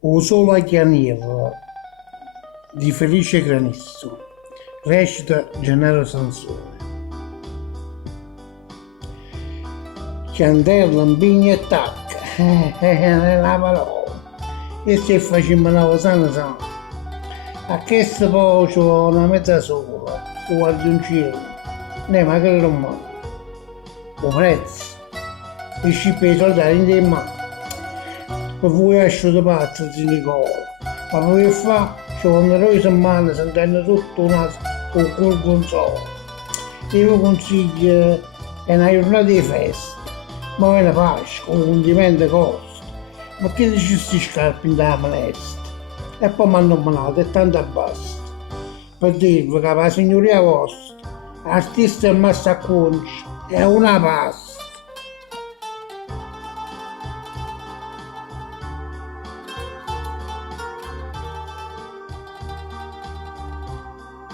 O Solachianiello di Felice Granisso. Recita Gennaro Sansone. Candela, impegno e tac, la parola. E se facciamo una cosa sana, a questo poi c'è una mezza sola, guardi un cielo, ne magari non male. O prezzo, e ci per i soldati in te mano. Per voi esce da pazzo, si Nicola, ma per fa, ci vanno noi settimane sentendo tutto un naso con quel console. Io vi consiglio è una giornata di festa, ma è una pace, con condimenti e cose. Ma che dici queste scarpe in da malestia? E poi mi hanno nominato e tanto basta. Per dirvi che la signoria vostra, artista e massaconci, è una pasta.